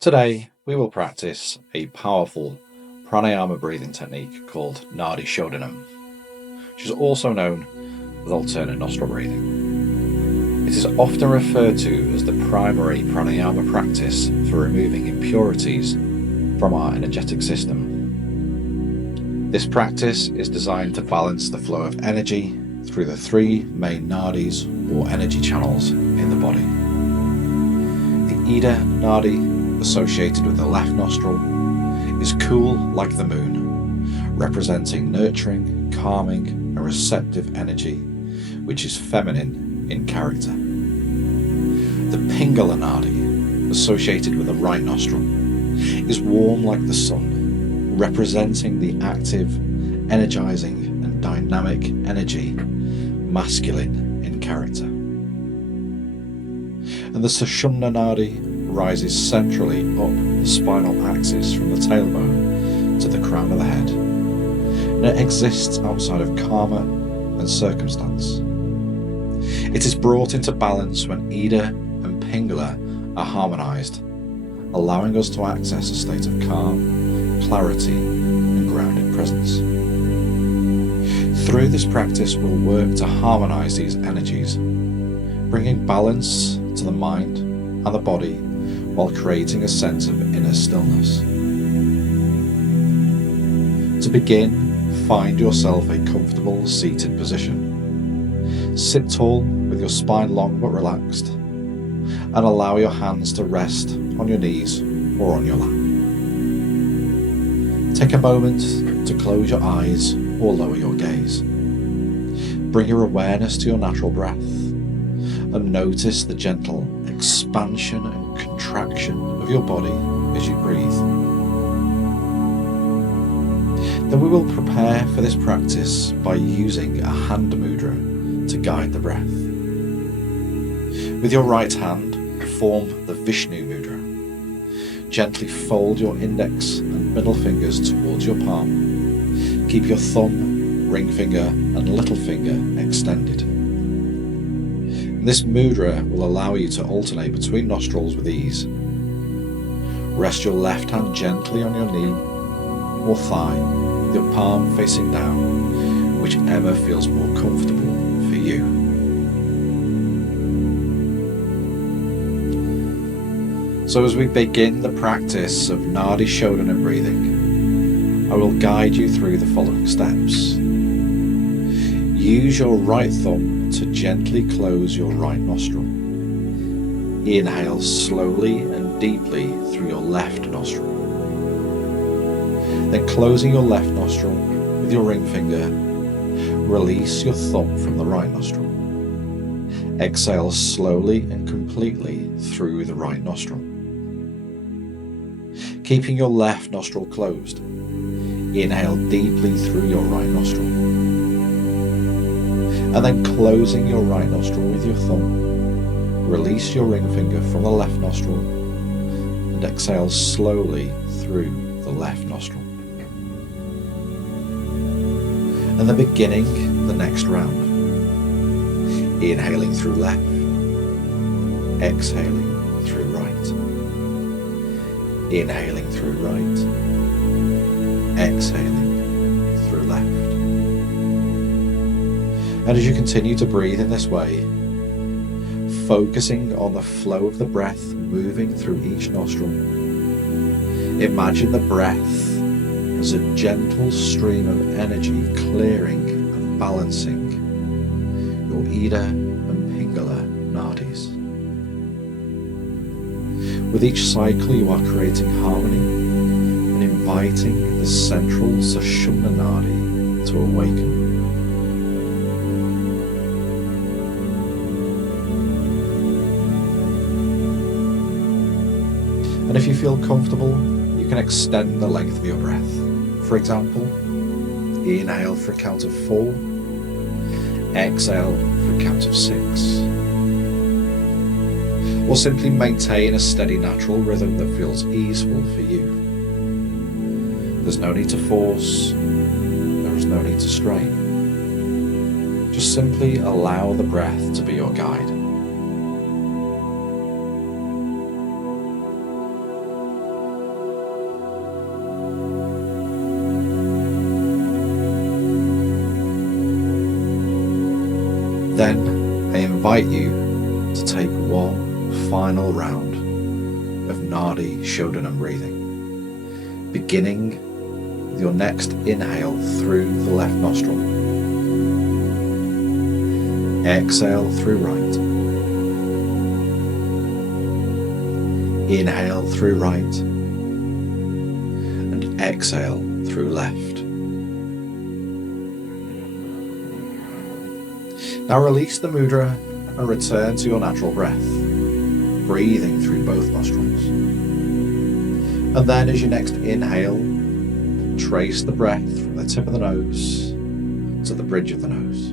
Today, we will practice a powerful pranayama breathing technique called Nadi Shodhanam, which is also known as alternate nostril breathing. It is often referred to as the primary pranayama practice for removing impurities from our energetic system. This practice is designed to balance the flow of energy through the three main nadis or energy channels in the body. The Ida Nadi, associated with the left nostril, is cool like the moon, representing nurturing, calming and receptive energy, which is feminine in character. The Pingala Nadi, associated with the right nostril, is warm like the sun, representing the active, energizing and dynamic energy, masculine in character. And the Sushumna Nadi rises centrally up the spinal axis from the tailbone to the crown of the head, and it exists outside of karma and circumstance. It is brought into balance when Ida and Pingala are harmonized, allowing us to access a state of calm, clarity and grounded presence. Through this practice, we'll work to harmonize these energies, bringing balance to the mind and the body while creating a sense of inner stillness. To begin, find yourself a comfortable seated position. Sit tall with your spine long but relaxed, and allow your hands to rest on your knees or on your lap. Take a moment to close your eyes or lower your gaze. Bring your awareness to your natural breath and notice the gentle expansion and contraction of your body as you breathe. Then we will prepare for this practice by using a hand mudra to guide the breath. With your right hand, form the Vishnu mudra. Gently fold your index and middle fingers towards your palm. Keep your thumb, ring finger and little finger extended. This mudra will allow you to alternate between nostrils with ease. Rest your left hand gently on your knee or thigh, with your palm facing down, whichever feels more comfortable for you. So as we begin the practice of Nadi Shodhanam breathing, I will guide you through the following steps. Use your right thumb to gently close your right nostril. Inhale slowly and deeply through your left nostril. Then closing your left nostril with your ring finger, release your thumb from the right nostril. Exhale slowly and completely through the right nostril. Keeping your left nostril closed, inhale deeply through your right nostril. And then closing your right nostril with your thumb, release your ring finger from the left nostril and exhale slowly through the left nostril. And then beginning the next round, inhaling through left, exhaling through right, inhaling through right, exhaling through left. And as you continue to breathe in this way, focusing on the flow of the breath moving through each nostril, imagine the breath as a gentle stream of energy clearing and balancing your Ida and Pingala nadis. With each cycle you are creating harmony and inviting the central Sushumna Nadi to awaken. And if you feel comfortable, you can extend the length of your breath. For example, inhale for a count of 4, exhale for a count of 6. Or simply maintain a steady natural rhythm that feels easeful for you. There's no need to force, there is no need to strain. Just simply allow the breath to be your guide. invite you to take one final round of Nadi Shodhanam breathing, beginning with your next inhale through the left nostril. Exhale through right. Inhale through right. And exhale through left. Now release the mudra and return to your natural breath, breathing through both nostrils. And then as you next inhale, trace the breath from the tip of the nose to the bridge of the nose.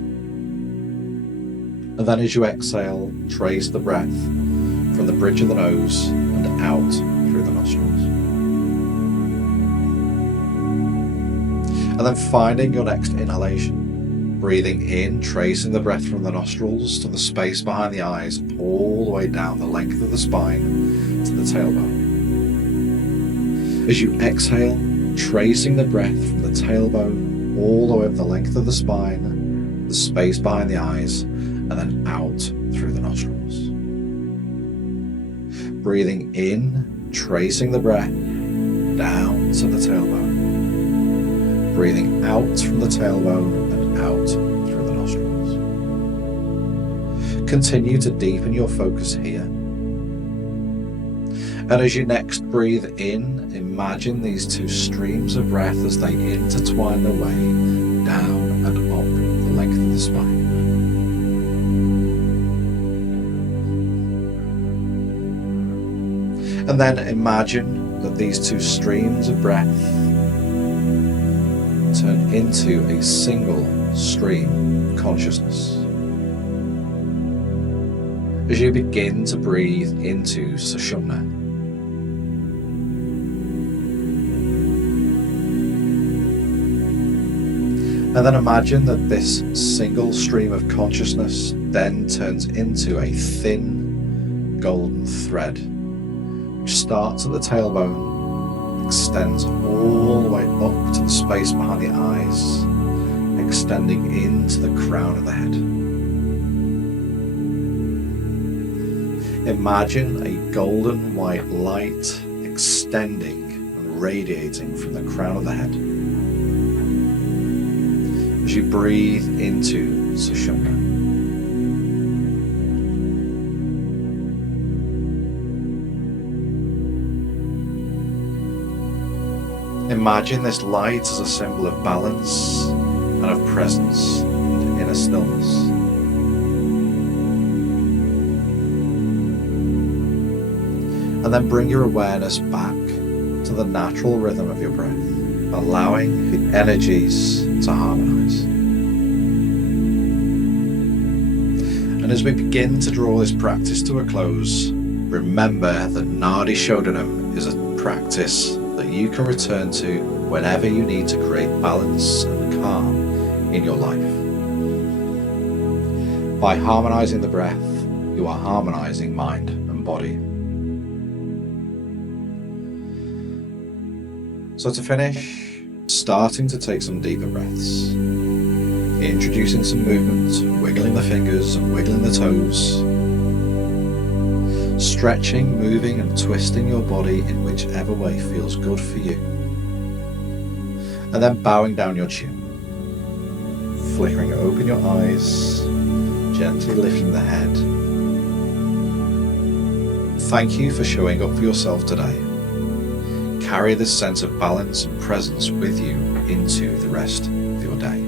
And then as you exhale, trace the breath from the bridge of the nose and out through the nostrils. And then finding your next inhalation, breathing in, tracing the breath from the nostrils to the space behind the eyes, all the way down the length of the spine to the tailbone. As you exhale, tracing the breath from the tailbone all the way up the length of the spine, the space behind the eyes, and then out through the nostrils. Breathing in, tracing the breath down to the tailbone. Breathing out from the tailbone and out through the nostrils. Continue to deepen your focus here. And as you next breathe in, imagine these two streams of breath as they intertwine their way down and up the length of the spine. And then imagine that these two streams of breath turn into a single stream of consciousness. As you begin to breathe into Sushumna, and then imagine that this single stream of consciousness then turns into a thin golden thread, which starts at the tailbone, extends all the way up to the space behind the eyes, extending into the crown of the head. Imagine a golden white light extending and radiating from the crown of the head as you breathe into Sushumna. Imagine this light as a symbol of balance and of presence and inner stillness. And then bring your awareness back to the natural rhythm of your breath, allowing the energies to harmonise. And as we begin to draw this practice to a close, remember that Nadi Shodhanam is a practice that you can return to whenever you need to create balance and calm in your life. By harmonizing the breath, you are harmonizing mind and body. So to finish, starting to take some deeper breaths, introducing some movement, wiggling the fingers and wiggling the toes, stretching, moving and twisting your body in whichever way feels good for you. And then bowing down your chin, flickering open your eyes, gently lifting the head. Thank you for showing up for yourself today. Carry this sense of balance and presence with you into the rest of your day.